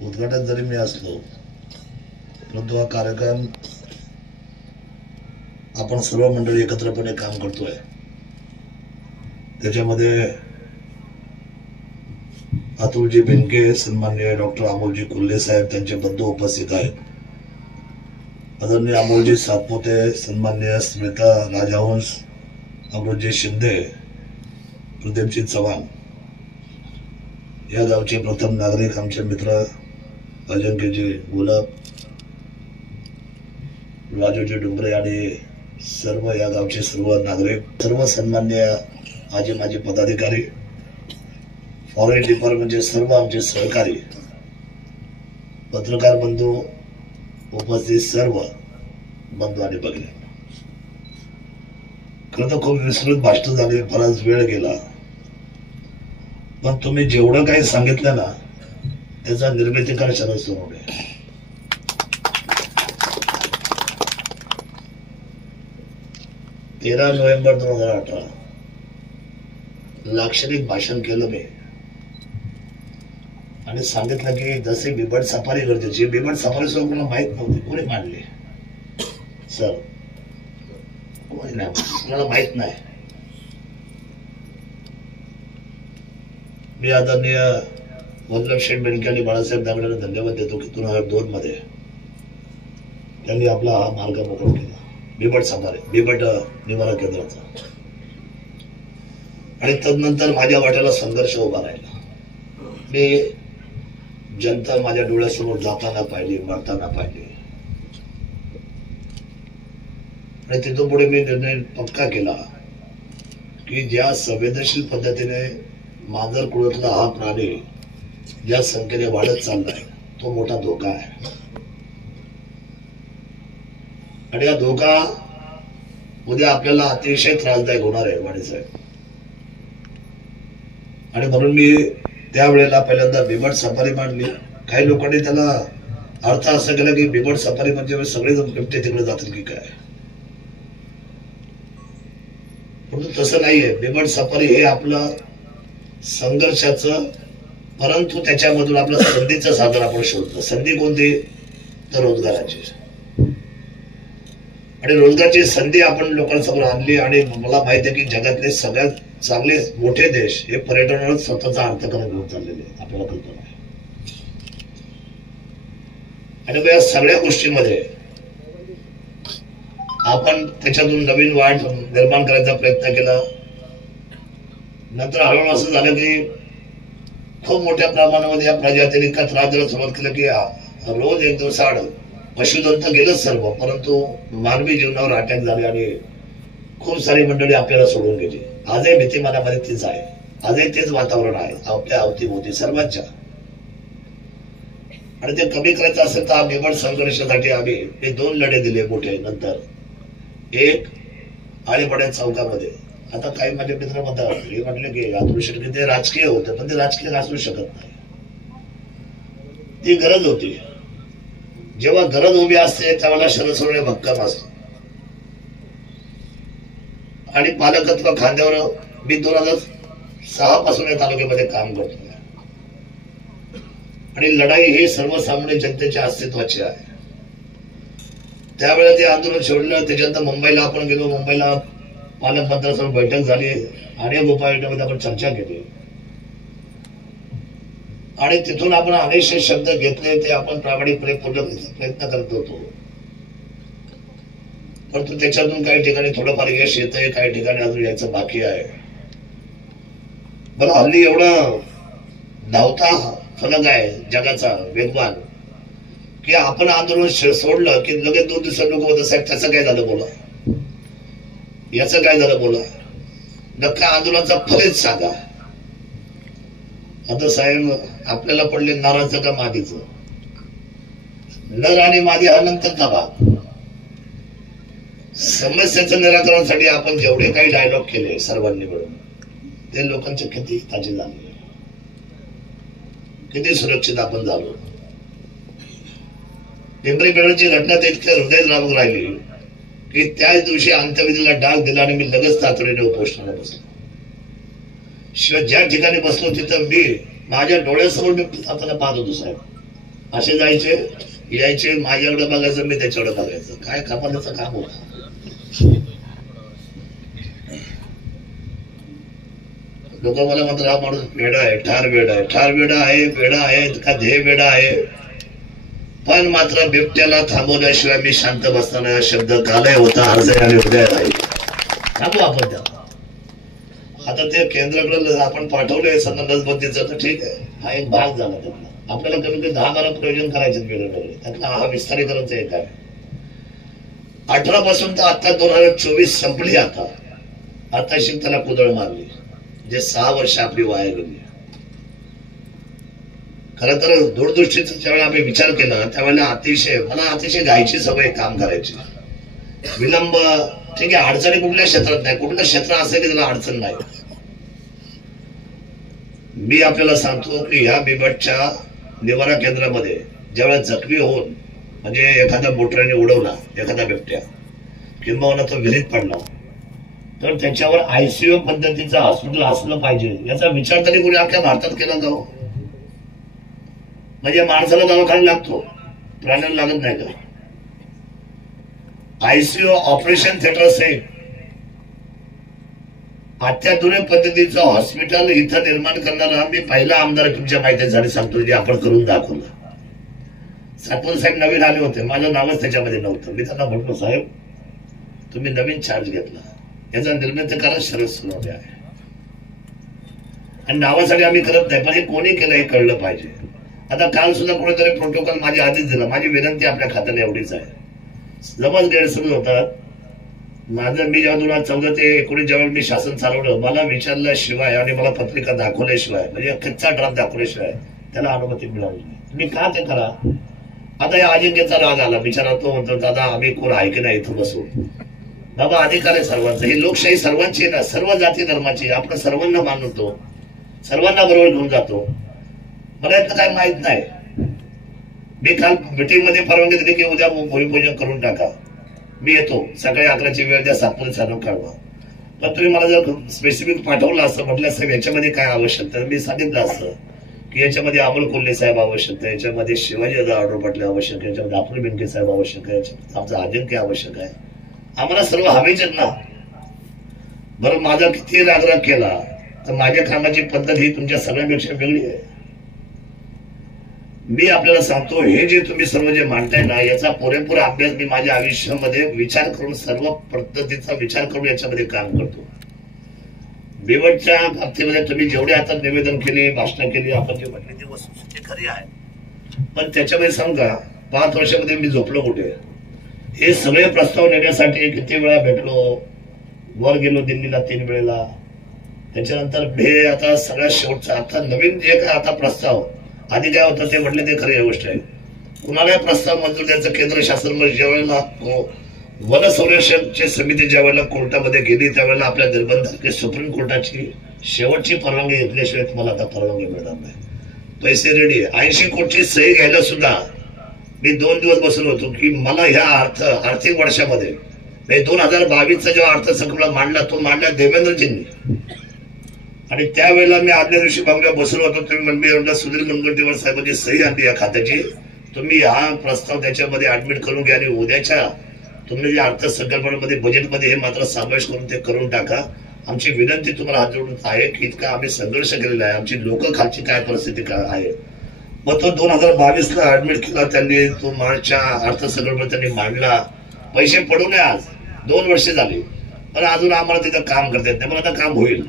उद्घाटन जरी मी असलो परंतु हा कार्यक्रम आपण सर्व मंडळी एकत्रपणे काम करतोय। त्याच्यामध्ये अतुलजी बेनके, सन्माननीय डॉक्टर अमोलजी कुल्ले साहेब, त्यांचे बंधू उपस्थित आहेत। आदरणीय अमोलजी सातपुते, सन्माननीय स्मिता राजहंस, अमोलजी शिंदे, प्रदीपजी चव्हाण, या गावचे प्रथम नागरिक आमचे मित्र अजिंक्यजी गुलाब, राजूजी डुंगरे आणि सर्व या गावचे सर्व नागरिक, सर्व सन्माननीय आजी माजी पदाधिकारी, फॉरेस्ट डिपार्टमेंटचे सर्व आमचे सहकारी, पत्रकार बंधू, उपस्थित सर्व बंधू आणि भगिनी, खरं तर खूप विस्तृत भाषण झाले, बराच वेळ गेला, पण तुम्ही जेवढं काही सांगितलं ना त्याचा निर्मितीकार शरद सोनवणे। 13 नोव्हेंबर 2018 लाक्षणिक भाषण केलं मी आणि सांगितलं की जसे बिबट सफारी गरजेची, बिबट सफारी सुद्धा कोणाला माहित नव्हती, कोणी मांडली सर, कोणी नाही, कोणाला माहित नाही। मी आदरणीय वल्लभ शेठ बेनके आणि बाळासाहेब दांगडेंना धन्यवाद देतो की 2002 मध्ये त्यांनी आपला हा मार्ग मोकळा केला, बिबट सफारी, बिबट निवारा केंद्राचा, आणि तदनंतर माझ्या वाट्याला संघर्ष उभा राहिला। मी जनता माझ्या डोळ्यासमोर जाताना पाहिली, मरताना पाहिली, आणि तिथून पुढे मी निर्णय पक्का केला की ज्या संवेदनशील पद्धतीने मांजर कुळातला हा प्राणी ज्या संख्येने वाढत चाललाय तो मोठा धोका आहे, आणि हा धोका उद्या आपल्याला अतिशय त्रासदायक होणार आहे वाणीसाहेब। आणि म्हणून मी त्यावेळेला पहिल्यांदा बिबट सफारी मांडली। काही लोकांनी त्याला अर्थ असा केला की बिबट सफारी म्हणजे सगळेजण बिबटे तिकडे जातील की काय, परंतु तसं नाहीये। बिबट सफारी हे आपलं संघर्षाचं, परंतु त्याच्यामधून आपलं संधीचं साधन आपण शोधलं। संधी कोणती? तर रोजगाराची, आणि रोजगाराची संधी आपण लोकांसमोर आणली। आणि मला माहिती आहे की जगातले सगळ्यात चांगले मोठे देश हे पर्यटनावर स्वतःचा अर्थकारण घेऊन चाललेले, आपल्याला कल्पना आहे। आणि या सगळ्या गोष्टींमध्ये आपण त्याच्यातून नवीन वाढ निर्माण करायचा प्रयत्न केला। नंतर हळूहळू असं झालं की खूप मोठ्या प्रमाणामध्ये या प्रजातीने इतका त्रास द्यायला सुरुवात केलं की रोज एक दिवसाआड पशुधन तर गेलंच सर्व, परंतु मानवी जीवनावर अटॅक झाले आणि खूप सारी मंडळी आपल्याला सोडून गेली। आजही भीती मनामध्ये तीच आहे, आजही तेच वातावरण आहे आपल्या अवतीभोवती सर्वांच्या, आणि ते कमी करायचं असेल तर बिबट संघर्षासाठी आम्ही हे 2 लढे दिले मोठे। नंतर एक आळेपाड्या चौकामध्ये, आता काही माझे मित्र म्हणतात, हे म्हटले की अतुल शेठ ते राजकीय होतं, पण ते राजकीय असू शकत नाही, ती गरज होती। जेव्हा गरज उभी असते त्यावेळेला शरद सोनवणे भक्कम असतो, आणि पालकत्व खांद्यावर मी 2006 पासून या तालुक्यामध्ये काम करतो, आणि लढाई ही सर्वसामान्य जनतेच्या अस्तित्वाची आहे। त्यावेळेला ते आंदोलन सोडलं, त्याच्यानंतर मुंबईला आपण गेलो, मुंबईला पालकमंत्र्यांसोबत बैठक झाली, अनेक उपाययोजनांमध्ये आपण चर्चा केली, आणि तिथून आपण अनेकशे शब्द घेतले, ते आपण प्रामाणिकपणे प्रयत्न करत होतो, परंतु त्याच्यातून काही ठिकाणी थोडंफार यश येतंय, काही ठिकाणी अजून यायचं बाकी आहे। बरं, हल्ली एवढा धावता फलक आहे जगाचा वेगवान की आपण आंदोलन सोडलं की लगेच 2 दिवसात लोक होतं, साहेब त्याचं काय झालं बोला, याचं काय झालं बोला, नक्का आंदोलनाचा फलच सांगा। आता साहेब आपल्याला पडले नराचं का मादीचं, नर आणि मादी हा नंतरचा भाग। समस्येचं निराकरणासाठी आपण जेवढे काही डायलॉग केले सर्वांनी मिळून, ते लोकांचे किती ताजे झाले, किती सुरक्षित आपण झालो। पिंपरी पेठची घटना तर इतक्या हृदयद्रावक राहिली की त्याच दिवशी अंत्यविधीला डाग दिला आणि मी लगेच तातडीने उपोषणाला बसलो। शिवाय ज्या ठिकाणी बसलो तिथं मी माझ्या डोळ्यासमोर मी आपल्याला पाहत होतो साहेब, असे जायचे यायचे, माझ्याकडे बघायचं मी त्याच्याकडे बघायचं, काय कमालीचं काम होतं. लोक मला म्हणतात हा माणूस वेडा आहे, ठार वेडा आहे. ठार वेडा आहे, वेडा आहे का ध्येय वेडा आहे. पण मात्र बिबट्याला थांबवल्याशिवाय मी शांत बसताना शब्द कालही होता, आजही आणि उद्या आहे. थांबू आपण त्याला. आता ते केंद्राकडे आपण पाठवलंय सध्या लसबंदीचं, तर ठीक आहे, हा एक भाग झाला त्यातला. आपल्याला कमी कमी 10-12 प्रयोजन करायचे वेगवेगळे, त्यातला हा विस्तारीकरणचा एक आहे. 18 पासून तर आता 2024 संपली. आता त्याला कुदळ मारली, जे 6 वर्ष आपली वाया गेली. खर तर दूरदृष्टीचा ज्यावेळेला आम्ही विचार केला त्यावेळेला मला अतिशय घायची सवय काम करायची. विलंब ठीक आहे, अडचणी कुठल्या क्षेत्रात नाही, कुठलं क्षेत्र असेल की त्याला अडचण नाही. मी आपल्याला सांगतो की ह्या बिबटच्या निवारा केंद्रामध्ये ज्यावेळेला जखमी होऊन म्हणजे एखाद्या मोटराने उडवला एखादा बिबट्या किंवा तो विहिरीत पडला, तर त्याच्यावर आयसीयू पद्धतीचं हॉस्पिटल असलं पाहिजे याचा विचार तरी कोणी अख्ख्या भारतात केला का? म्हणजे माणसाला दवाखाना लागतो, प्राण्याला लागत नाही का? आयसीयू ऑपरेशन थिएटर सहित अत्याधुनिक पद्धतीचं हॉस्पिटल इथं निर्माण करणारा मी पहिला आमदार तुमच्या माहितीसाठी सांगतो, जे आपण करून दाखवलं. सातपुते साहेब नवीन आले होते, माझं नावच त्याच्यामध्ये नव्हतं. मी त्यांना म्हटलो, साहेब तुम्ही नवीन चार्ज घेतला, याचा निर्णय कारण शरद सोनवणे आहे आणि नावासाठी आम्ही करत नाही, पण हे कोणी केलं हे कळलं पाहिजे. आता काल सुद्धा कोणीतरी प्रोटोकॉल माझ्या आधीच दिला. माझी विनंती आपल्या खात्याला एवढीच आहे, जवळ गैरसमज होतात. माझं मी जेव्हा 2014 ते 19 ज्यावेळेला मी शासन चालवलं, मला विचारल्याशिवाय आणि मला पत्रिका दाखवल्याशिवाय म्हणजे कच्चा ड्राफ्ट दाखवल्याशिवाय त्याला अनुमती मिळाली नाही. तुम्ही का ते करा. आता या अजिंक्यचा राग आला, बिचारा तो म्हणतो दादा आम्ही कोण आहे की नाही इथं बसू. बाबा अधिकार आहे सर्वांचा, ही लोकशाही सर्वांची ना, सर्व जाती धर्माची. आपण सर्वांना मानतो, सर्वांना बरोबर घेऊन जातो. मला यातलं काय माहित नाही. मी काल मीटिंग मध्ये परवानगी दिली की उद्या भूमिपूजन करून टाका, मी येतो, सकाळी 11ची वेळ द्या, सातपुते साहेब कळवा. पण तुम्ही मला जर स्पेसिफिक पाठवलं असं, म्हटलं साहेब याच्यामध्ये काय आवश्यकता, मी सांगितलं असतं की याच्यामध्ये अमोल कोल्हे साहेब आवश्यक आहे, याच्यामध्ये शिवाजी ऑर्डर पाटले आवश्यक आहे, याच्यामध्ये अतुल बेनके साहेब आवश्यक आहे, आमचं अजिंक्य आवश्यक आहे. आम्हाला सर्व हवेच ना. बरं माझा किती आग्रह केला तर माझ्या कामाची पद्धत ही तुमच्या सगळ्यांपेक्षा वेगळी आहे. मी आपल्याला सांगतो, हे जे तुम्ही सर्व जे मांडताय ना, याचा पुरेपूर अभ्यास मी माझ्या आयुष्यामध्ये विचार करून, सर्व पद्धतीचा विचार करून याच्यामध्ये काम करतो. बिबटच्या बाबतीमध्ये तुम्ही जेवढे आता निवेदन केले, भाषण केली, आपण जे म्हटले ती वस्तुस्थिती खरी आहे. पण त्याच्यामध्ये सांगा 5 वर्षामध्ये मी झोपलो कुठे? हे सगळे प्रस्ताव नेण्यासाठी किती वेळा भेटलो, वर गेलो दिल्लीला 3 वेळेला. त्याच्यानंतर आता सगळ्यात शेवटचा आता नवीन जे काय आता प्रस्ताव, आधी काय होतं ते म्हटले ते खरी गोष्ट आहे. कुणाला प्रस्ताव मंजूर द्यायचं केंद्र शासन ज्यावेळेला वन संरक्षणची समिती ज्यावेळेला कोर्टामध्ये गेली त्यावेळेला आपल्या निर्बंधात सुप्रीम कोर्टाची शेवटची परवानगी घेतल्याशिवाय तुम्हाला आता परवानगी मिळणार नाही. पैसे रेडी, 80 कोटीची सही घ्यायला सुद्धा मी 2 दिवस बसून होतो की मला ह्या आर्थिक वर्षामध्ये 2022चा जेव्हा अर्थसंकल्प मांडला तो मांडला देवेंद्रजींनी. आणि त्यावेळेला मी आदल्या दिवशी बांगल्या बसलो होतो. तुम्ही म्हणले सुधीर मुनगंटीवार साहेबांची सही आणली या खात्याची, तुम्ही हा प्रस्ताव त्याच्यामध्ये ऍडमिट करून घ्या आणि उद्याच्या तुम्ही जे अर्थसंकल्पामध्ये बजेटमध्ये हे मात्र समावेश करून ते करून टाका. आमची विनंती तुम्हाला हात जोडून आहे की इतका आम्ही संघर्ष केलेला आहे, आमची लोक खालची काय परिस्थिती काय आहे. मग तो 2022ला ऍडमिट केला त्यांनी, तो मार्चच्या अर्थसंकल्प त्यांनी मांडला. पैसे पडू नये, आज 2 वर्ष झाली, पण अजून आम्हाला तिथं काम करता येत नाही. पण आता काम होईल,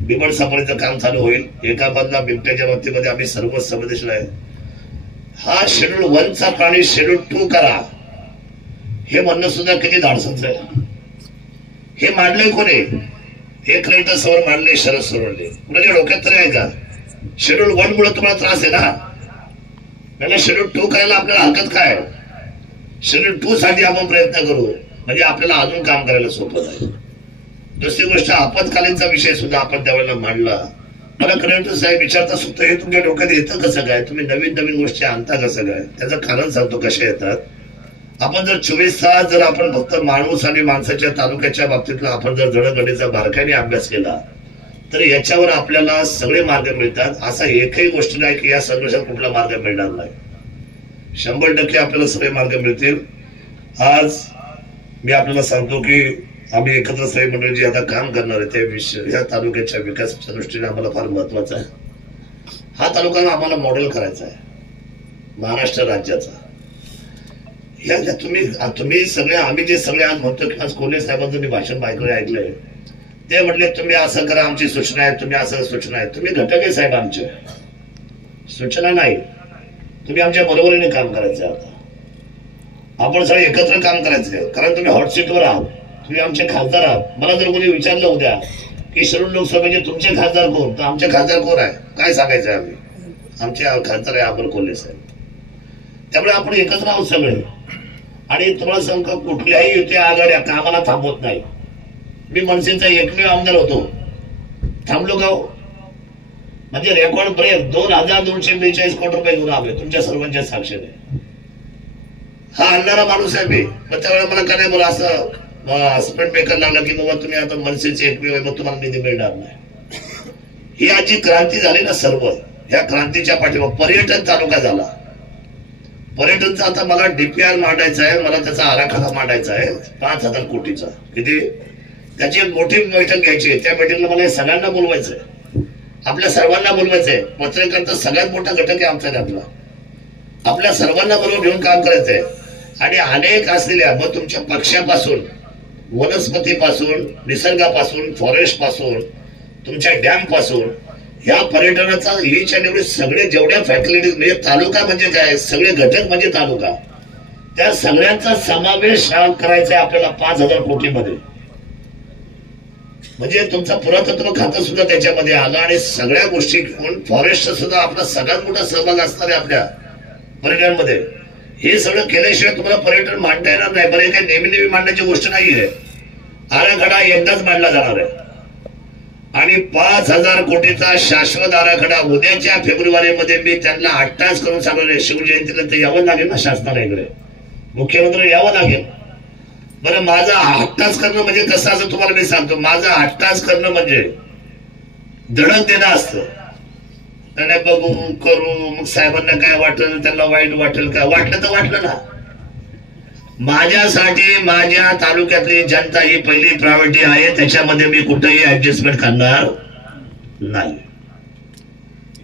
बिबट सापडीचं काम चालू होईल. एका बाजूला बिबट्याच्या बाबतीमध्ये आम्ही सर्व संवेदनशील आहे. हा शेड्यूल 1चा प्राणी शेड्यूल 2 करा हे म्हणणं सुद्धा किती धाडसाचं आहे. हे मांडले कोणी? हे क्रेडिट सवर मांडले शरद सोनवणे. कुणाच्या डोक्यात तरी आहे का? शेड्यूल 1 मुळे तुम्हाला त्रास आहे ना, म्हणजे शेड्यूल 2 करायला आपल्याला हरकत काय? शेड्यूल 2 साठी आपण प्रयत्न करू, म्हणजे आपल्याला अजून काम करायला सोपं जाईल. दुसरी गोष्ट, आपत्कालीनचा विषय सुद्धा आपण त्यावेळेला मांडला. मला क्रेडिट साहेब विचारता सुद्धा हे तुमच्या डोक्यात येतं कसं काय? तुम्ही नवीन नवीन गोष्टी आणता कसं काय? त्याचं कारण सांगतो कशा येतात. आपण जर 24 तास जर आपण फक्त माणूस आणि माणसाच्या तालुक्याच्या बाबतीतला आपण जर जडणघडणीचा बारकाईने अभ्यास केला तर याच्यावर आपल्याला सगळे मार्ग मिळतात. असा एकही गोष्ट नाही की या संघर्षात कुठला मार्ग मिळणार नाही. 100% आपल्याला सगळे मार्ग मिळतील. आज मी आपल्याला सांगतो की आम्ही एकत्र सगळे मंडळी जे आता काम करणार आहे ते या तालुक्याच्या विकासाच्या दृष्टीने आम्हाला फार महत्वाचा आहे. हा तालुका आम्हाला मॉडेल करायचा आहे महाराष्ट्र राज्याचा. या तुम्ही सगळे आम्ही जे सगळे आज म्हणतो की आज कोल्हे साहेबांचं मी भाषण ऐकलंय ते म्हटले तुम्ही असं करा आमची सूचना आहे, तुम्ही असं सूचना आहे. तुम्ही घटक आहे साहेब, आमचे सूचना नाही. तुम्ही आमच्या बरोबरीने काम करायचं. आता आपण सगळे एकत्र काम करायचंय कारण तुम्ही हॉट सीटवर आहात, तुम्ही आमचे खासदार आहात. मला जर कोणी विचारलं उद्या की शिरूर लोकसभेचे तुमचे खासदार कोण, तर आमचे खासदार कोण आहे काय सांगायचं आम्ही, आमचे खासदार आहे अमर कोल्हे साहेब. त्यामुळे आपण एकत्र आहोत सगळे. आणि तुम्हाला सांगतो कुठल्याही युती आघाड्या कामाला थांबवत नाही. मी मनसेचा एकमेव आमदार होतो, थांबलो का? म्हणजे रेकॉर्ड ब्रेक 2242 कोटी रुपये घेऊन आले तुमच्या सर्वांच्या साक्षीने. हा आणणारा माणूस आहे मी. मग त्यावेळेला मला काय बोला असं हस्बंड मेकर लागला की बाबा तुम्ही आता मनसेचे एकमेव आहे मग तुम्हाला निधी मिळणार नाही. ही आज जी क्रांती झाली ना सर्व ह्या क्रांतीच्या पाठीमागे पर्यटन तालुका झाला. पर्यटनचा आता मला डीपीआर मांडायचा आहे, मला त्याचा आराखडा मांडायचा आहे 5,000 कोटीचा. किती? त्याची एक मोठी बैठक घ्यायची आहे. त्या बैठकीला मला सगळ्यांना बोलवायचंय, आपल्या सर्वांना बोलवायचंय. पत्रकारांचा सगळ्यात मोठा घटक आहे आमचा त्यातला. आपल्या सर्वांना बरोबर घेऊन काम करायचंय. आणि अनेक असलेल्या मग तुमच्या पक्षापासून वनस्पतीपासून निसर्गापासून फॉरेस्ट पासून तुमच्या डॅम पासून ह्या पर्यटनाचा लीच आणि सगळे जेवढ्या फॅसिलिटीज म्हणजे तालुका म्हणजे काय सगळे घटक म्हणजे तालुका त्या सगळ्यांचा समावेश करायचा आहे आपल्याला 5,000 कोटीमध्ये. म्हणजे तुमचा पुरातत्व खातं सुद्धा त्याच्यामध्ये आलं आणि सगळ्या गोष्टी घेऊन फॉरेस्ट सुद्धा आपला सगळ्यात मोठा सहभाग असणार आहे आपल्या पर्यटनामध्ये. हे सगळं केल्याशिवाय तुम्हाला पर्यटन मांडता येणार नाही. बरं, काही नेहमी मांडण्याची गोष्ट नाहीये. आराखडा एकदाच मांडला जाणार आहे आणि 5,000 कोटीचा शाश्वत आराखडा उद्याच्या फेब्रुवारीमध्ये मी त्यांना 8 तास करून सांगले. शिवजयंतीला तर यावं लागेल ना शासनाला, इकडे मुख्यमंत्री यावं लागेल. बरं, माझा 8 तास करणं म्हणजे कसं असं तुम्हाला मी सांगतो. माझा 8 तास करणं म्हणजे धडक देणं असतं. त्याने बघू करू मग साहेबांना काय वाटेल, त्यांना वाईट वाटेल का, वाटलं तर वाटलं ना. माझ्यासाठी माझ्या तालुक्यातली जनता ही पहिली प्रायोरिटी आहे. त्याच्यामध्ये मी कुठेही ऍडजस्टमेंट करणार नाही.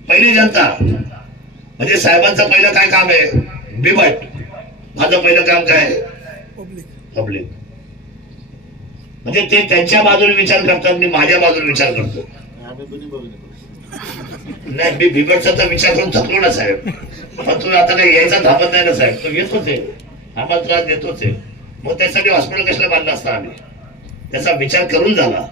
पहिली जनता म्हणजे साहेबांचं पहिलं काय काम आहे बिबट. माझं पहिलं काम काय आहे पब्लिक. म्हणजे ते त्यांच्या बाजूने विचार करतात, मी माझ्या बाजूने विचार करतो. नाही, मी बिबटचा तर विचार करून थकलो ना साहेब. पण तुम्ही आता काही यायचा थांबत नाही ना साहेब. तो येतोच आहे, आम्हाला त्रास देतोच आहे. मग त्यासाठी हॉस्पिटल कशाला बांधलं असतं आम्ही, त्याचा विचार करून झाला.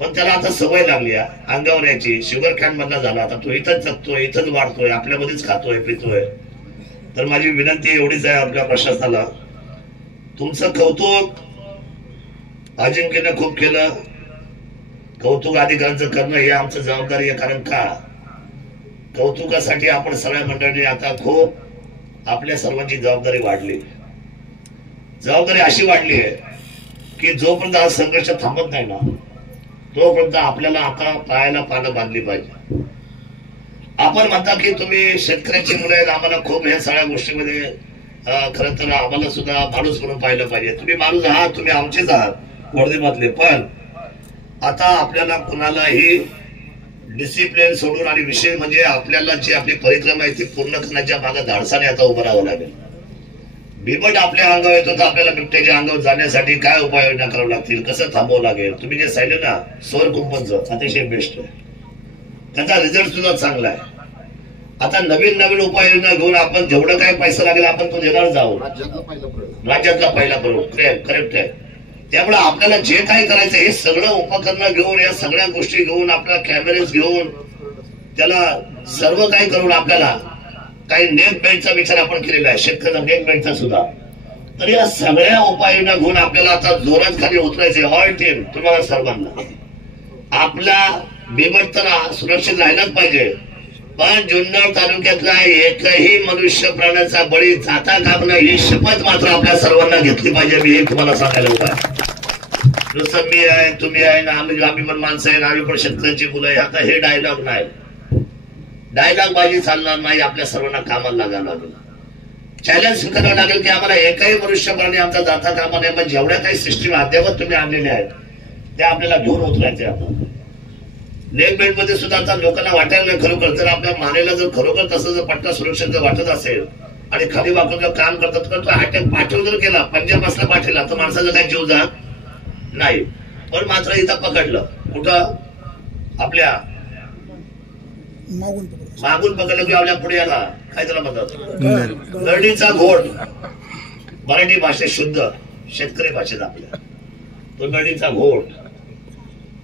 पण त्याला आता सवय लागली अंगावर यायची. शुगर कॅन मधला झाला, आता तो इथंच जगतोय, इथंच वाढतोय, आपल्यामध्येच खातोय पितोय. तर माझी विनंती एवढीच आहे आपल्या प्रशासनाला, तुमचं कौतुक अजिंक्यनं खूप केलं. कौतुक अधिकाऱ्यांचं करणं हे आमचं जबाबदारी आहे. कारण का कौतुकासाठी आपण सगळ्या मंडळींनी आता खूप आपल्या सर्वांची जबाबदारी वाढली. जबाबदारी अशी वाढली आहे की जोपर्यंत हा संघर्ष थांबत नाही ना तोपर्यंत आपल्याला आता पायाला पानं बांधली पाहिजे. आपण म्हणता की तुम्ही शेतकऱ्यांची मुलं आहेत, आम्हाला खूप ह्या सगळ्या गोष्टीमध्ये खरं तर आम्हाला सुद्धा माणूस म्हणून पाहिलं पाहिजे. तुम्ही माणूस आहात, तुम्ही आमचेच आहात वर्धेमधले. पण आता आपल्याला कुणालाही डिसिप्लिन सोडून आणि विशेष म्हणजे आपल्याला जी आपली परिक्रमा आहे ती पूर्ण करण्याच्या मागे धाडसाने आता उभं राहावं लागेल. बिबट आपल्या अंगावर येतो तर आपल्याला बिबट्याच्या अंगावर जाण्यासाठी काय उपाययोजना करावं लागतील, कसं थांबावं लागेल. तुम्ही जे सांगितलं ना सौर कुंपणचं अतिशय बेस्ट आहे, त्याचा रिझल्ट सुद्धा चांगला आहे. आता नवीन उपाययोजना घेऊन आपण जेवढं काय पैसा लागेल आपण तो देणार जाऊ. राज्यातला पहिला प्रयोग करेक्ट आहे. त्यामुळे आपल्याला जे काही करायचं हे सगळं उपकरणं घेऊन या सगळ्या गोष्टी घेऊन आपल्याला कॅमेरेज घेऊन त्याला सर्व काही करून आपल्याला काही नेट बेल्टचा विचार आपण केलेला आहे, शेतकऱ्यांना नेट बेल्टचा सुद्धा. तर या सगळ्या उपाययोजना घेऊन आपल्याला आता जोरात खाली उतरायचे. ऑल टीम तुम्हाला सर्वांना आपला बिबट तर सुरक्षित राहिलाच पाहिजे. पण जुन्नर तालुक्यातला एकही मनुष्य प्राण्याचा बळी जाता कामा नये ही शपथ मात्र आपल्या सर्वांना घेतली पाहिजे. मी हे तुम्हाला सांगायला होता. नुसतं मी आहे तुम्ही आहे ना आम्ही पण माणसं आहे ना आम्ही पण शेतकऱ्यांची मुलं आहे, आता हे डायलॉग नाही. डायलॉग बाजी चालणार नाही. आपल्या सर्वांना कामाला लागायला लागेल. चॅलेंज स्वीकारावं लागेल की आम्हाला एकही मनुष्यप्राणी आमचा जाता कामा नये. पण जेवढ्या काही सिस्टीम अद्यावत तुम्ही आणलेल्या आहेत त्या आपल्याला घेऊन उतरायचे. आता नेक बेल्ट मध्ये सुद्धा आता लोकांना वाटायला नाही खरोखर, जर आपल्या मानेला जर खरोखर तसं जर पट्टा सुरक्षित जर वाटत असेल आणि खाली वाकून जर काम करतात तर तो अटॅक पाठीव जर केला, पंजाब असला पाठीला, तर माणसाचा काही जीव जात नाही. पण मात्र इथं पकडलं कुठं, आपल्या मागून पकडलं की आपल्या पुढे आला, काय त्याला म्हणतात गरडीचा घोट, मराठी भाषेत शुद्ध शेतकरी भाषेत आपल्या तो गरडीचा घोट,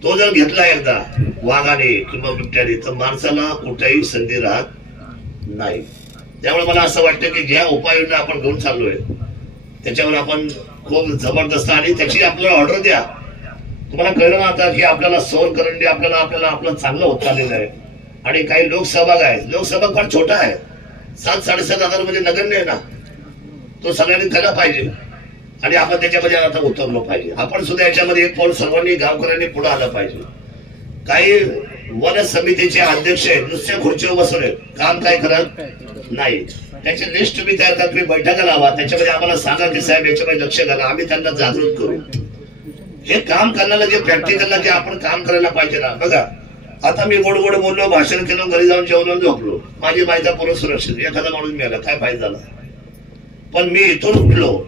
तो जर घेतला एकदा वाघाने किंवा बिबट्याने तर माणसाला कुठेही संधी राहत नाही. त्यामुळे मला असं वाटतं की ज्या उपाययोजना आपण घेऊन चाललोय त्याच्यावर आपण खूप जबरदस्त, आणि त्याची आपल्याला ऑर्डर द्या. तुम्हाला कळलं ना आता की आपल्याला सौर करंडी आपल्याला आपलं चांगलं होत चाललेलं आहे आणि काही लोकसहभाग आहे. लोकसहभाग फार छोटा आहे, 7-7.5 म्हणजे नगण्य आहे ना. तो सगळ्यांनी केला पाहिजे आणि आपण त्याच्यामध्ये आता उतरलो पाहिजे. आपण सुद्धा याच्यामध्ये एक पाऊल सर्वांनी गावकऱ्यांनी पुढे आलं पाहिजे. काही वन समितीचे अध्यक्ष आहेत नुसत्या खुर्चीवर बसवले, काम काय करत नाही. त्याची लिस्ट तुम्ही तयार करा, तुम्ही बैठका लावा, त्याच्यामध्ये आम्हाला सांगा की साहेब याच्यामध्ये लक्ष घाला, आम्ही त्यांना जागृत करू. हे काम करण्याला जे प्रॅक्टिकलला जे आपण काम करायला पाहिजे ना. बघा आता मी गोड गोड बोललो, भाषण केलं, घरी जाऊन जेवलो, झोपलो, माझी बायका पूर्ण सुरक्षित, एखादा माणूस मिळाला, काय फायदा झाला. पण मी इथून उठलो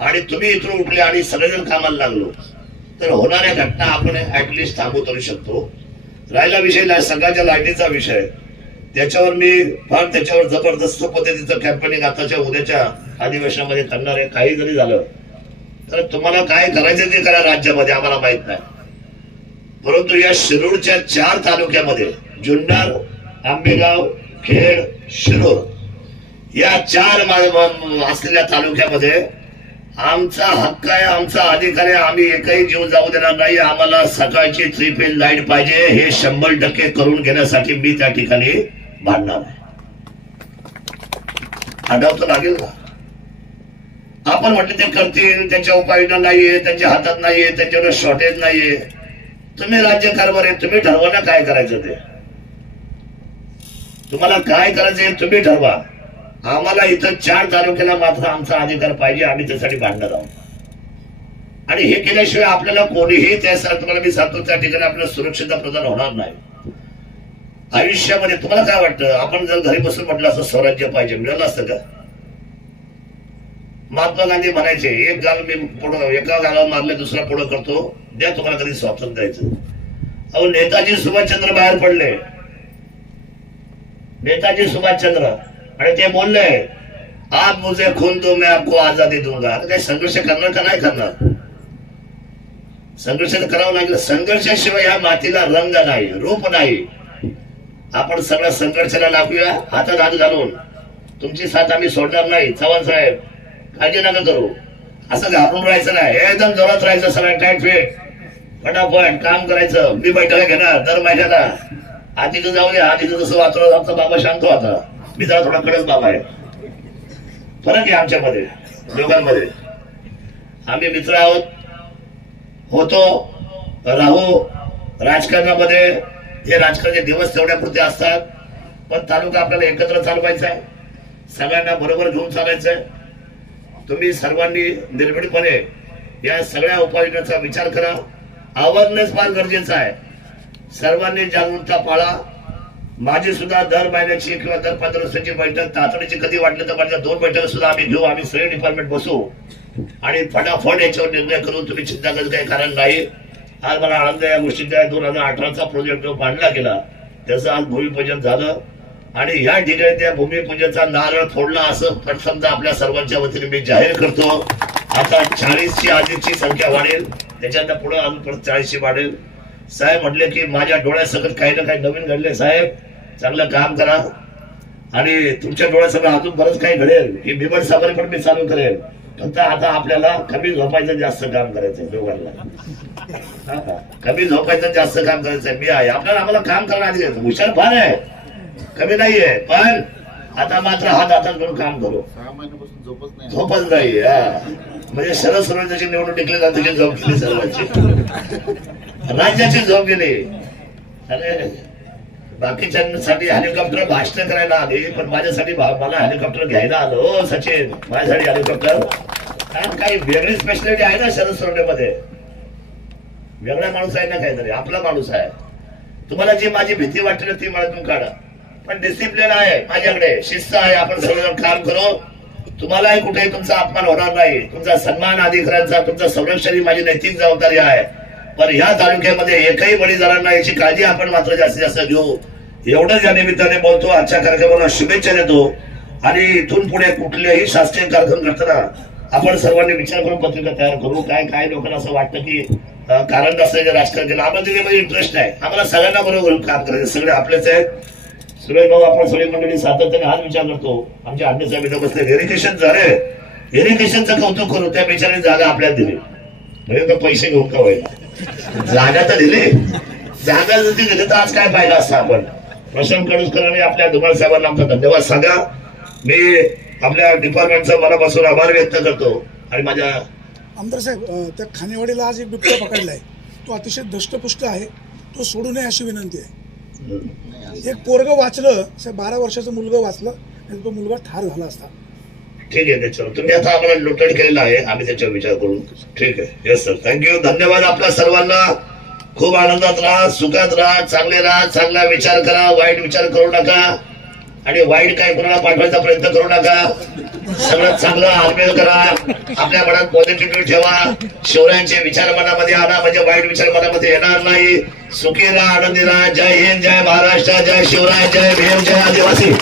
आणि तुम्ही इथून उठले आणि सगळेजण कामाला लागलो तर होणाऱ्या घटना आपण ऍटलिस्ट थांबवू शकतो. राहिला विषय सगळ्याच्या लाईटीचा विषय, त्याच्यावर मी फार त्याच्यावर जबरदस्त पद्धतीचं कॅम्पेनिंग आताच्या उद्याच्या अधिवेशनामध्ये करणार आहे. काही जरी झालं तर तुम्हाला काय करायचं ते करा राज्यामध्ये, आम्हाला माहित नाही. परंतु या शिरूरच्या 4 तालुक्यामध्ये जुन्नर, आंबेगाव, खेड, शिरूर या 4 असलेल्या तालुक्यामध्ये आमचा हक्क आहे, आमचा अधिकार आहे. आम्ही एकही जीव जाऊ देणार नाही. आम्हाला सकाळची 3 फेज लाईट पाहिजे, हे 100% करून घेण्यासाठी मी त्या ठिकाणी भांडणार आहे. आढाव तर लागेल ना. आपण म्हटलं ते करतील, त्यांच्या उपाययोजना नाहीये, त्यांच्या हातात नाहीये, त्यांच्याकडे शॉर्टेज नाहीये. तुम्ही राज्यकारभार आहे, तुम्ही ठरवा ना काय करायचं ते. तुम्हाला काय करायचंय तुम्ही ठरवा. आम्हाला इथं 4 तालुक्याला मात्र आमचा अधिकार पाहिजे, आम्ही त्यासाठी भांडणार आहोत. आणि हे केल्याशिवाय आपल्याला कोणीही त्या तुम्हाला मी सांगतो त्या ठिकाणी आपल्याला सुरक्षितता प्रदान होणार नाही. आयुष्यामध्ये तुम्हाला काय वाटतं, आपण जर घरी बसून म्हटलं असं स्वराज्य पाहिजे, मिळालं असतं का? महात्मा गांधी म्हणायचे एक गाल मी पुढं, एका गालावर मारले दुसरा पुढं करतो, द्या तुम्हाला कधी स्वातंत्र्य द्यायचं. अहो नेताजी सुभाषचंद्र बाहेर पडले, नेताजी सुभाषचंद्र, आणि ते बोलले आप मुझे खून दो मैं आपको आजादी दूंगा. काही संघर्ष करणार का नाही करणार? संघर्ष तर करावं लागेल. संघर्षाशिवाय या मातीला रंग नाही, रूप नाही. आपण सगळं संघर्षाला लागूया, हातात हात घालून. तुमची साथ आम्ही सोडणार नाही. चव्हाण साहेब काळजी नका करू, असं घाबरून राहायचं नाही, एकदम जोरात राहायचं, सगळं टाईट फिट फटाफट काम करायचं. मी बैठका घेणार दर महिन्याला. आधीच जाऊ दे, आधीच जसं वाचलं आमचा बाबा शांत होता, मी जरा थोडा कडक बाबा आहे. फरक आहे आमच्यामध्ये दोघांमध्ये. आम्ही मित्र आहोत, होतो, राहू. राजकारणामध्ये हे राजकारणाचे दिवस तेवढ्यापुरते असतात, पण तालुका आपल्याला एकत्र चालवायचा आहे, सगळ्यांना बरोबर घेऊन चालायचंय. तुम्ही सर्वांनी निर्भीडपणे या सगळ्या उपाययोजनांचा विचार करा. अवेअरनेस फार गरजेचा आहे. सर्वांनी जागरूकता पाळा. माझी सुद्धा दर महिन्याची किंवा दर 15 दिवसाची बैठक तातडीची कधी वाटलं तर माझ्या 2 बैठक सुद्धा आम्ही घेऊ. आम्ही सगळे डिपार्टमेंट बसू आणि फटाफट याच्यावर निर्णय करू. तुम्ही चिंता करायचं काही कारण नाही. आज मला आनंद या गोष्टीचा 2018चा प्रोजेक्ट जो मांडला गेला त्याचं आज भूमिपूजन झालं आणि या ठिकाणी त्या भूमिपूजनाचा नारळ फोडला असं प्रथमतः आपल्या सर्वांच्या वतीने मी जाहीर करतो. आता 40ची अधिकची संख्या वाढेल, त्याच्यानंतर पुढे अजून परत 40ची वाढेल. साहेब म्हटले की माझ्या डोळ्यासकट काही ना काही नवीन घडले, साहेब चांगलं काम करा आणि तुमच्या डोळ्यासकट अजून बरंच काही घडेल. ही बिबट सफारी पण मी चालू करेल. फक्त आता आपल्याला कमी झोपायचं जास्त काम करायचंय दोघांना. कमी झोपायचं जास्त काम करायचंय. मी आहे आपल्याला, आम्हाला काम करणार आधी हुशार फार आहे, कमी नाहीये, पण आता मात्र हात हातात करून काम करू. 6 महिन्यापासून झोपच नाही. म्हणजे शरद सोनवणे जशी निवडणूक टिकली जाते त्याची झोप गेली, सर्वांची राज्याची झोप गेली. अरे बाकीच्यांसाठी हेलिकॉप्टर भाषण करायला आले, पण माझ्यासाठी मला हेलिकॉप्टर घ्यायला आलो. हो सचिन, माझ्यासाठी हेलिकॉप्टर. कारण काही वेगळी स्पेशालिटी आहे ना शरद सोनवणेमध्ये. वेगळा माणूस आहे ना, काहीतरी आपला माणूस आहे. तुम्हाला जी माझी भीती वाटते ती मनातून काढा, पण डिसिप्लिन आहे माझ्याकडे, शिस्त आहे. आपण सर्वजण काम करू. तुम्हालाही कुठेही तुमचा अपमान होणार नाही. तुमचा सन्मान अधिकाऱ्यांचा, तुमचं संरक्षण ही माझी नैतिक जबाबदारी आहे. पण ह्या तालुक्यामध्ये एकही बळी जाणार नाही याची काळजी आपण मात्र जास्तीत जास्त घेऊ. एवढंच या निमित्ताने बोलतो. आजच्या कार्यक्रमाला शुभेच्छा देतो. आणि इथून पुढे कुठलेही शासकीय कार्यक्रम करताना आपण सर्वांनी विचार करून पत्रिका तयार करू. काय लोकांना असं वाटतं की कारण नसल्याचे राजकारण केलं. आम्हाला त्याच्यामध्ये इंटरेस्ट नाही. आम्हाला सगळ्यांना बरोबर काम करायचं. सगळे आपलेच आहेत. सुरेश भाऊ, आपण सगळी मंडळी सातत्याने हाच विचार करतो. आमच्या आडणे साहेब इथं बसले. इरिगेशन झाले, इरिगेशनचं कौतुक करू. त्या बिचाराने जागा आपल्याला दिली, म्हणजे तो पैसे घेऊन का व्हायला. जागा तर दिली. जागा जर ती दिली तर आज काय फायदा असता. आपण प्रशांत कडुसकर आणि आपल्या धुमाळ साहेबांना आमचा धन्यवाद सांगा. मी आपल्या डिपार्टमेंटचा मनापासून आभार व्यक्त करतो. आणि माझ्या आमदार साहेब, त्या खानेवाडीला आज एक बिबट्या पकडलाय. तो अतिशय दष्टपुष्ट आहे. तो सोडू नये अशी विनंती आहे. एक पोरगं वाचलं, 12 वर्षाचं मुलगा वाचलं आणि तो मुलगा ठार झाला असता. ठीक आहे, त्याच्यावर तुम्ही आता आम्हाला नोटेड केलेला आहे. आम्ही त्याच्यावर विचार करू. ठीक आहे. Yes sir, thank you. धन्यवाद आपल्या सर्वांना. खूप आनंदात राहा, सुखात राहा, चांगले राहा, चांगला विचार करा, वाईट विचार करू नका. आणि वाईट काय कोणाला पाठवायचा प्रयत्न करू नका. सगळं चांगलं आत्मीय करा. आपल्या मनात पॉझिटिव्हिटी ठेवा. शिवरायांचे विचार मनामध्ये आणा, म्हणजे वाईट विचार मनामध्ये येणार नाही. सुखी राहा, आनंदी राहा. जय हिंद, जय महाराष्ट्र, जय शिवराय, जय भीम, जय आदिवासी.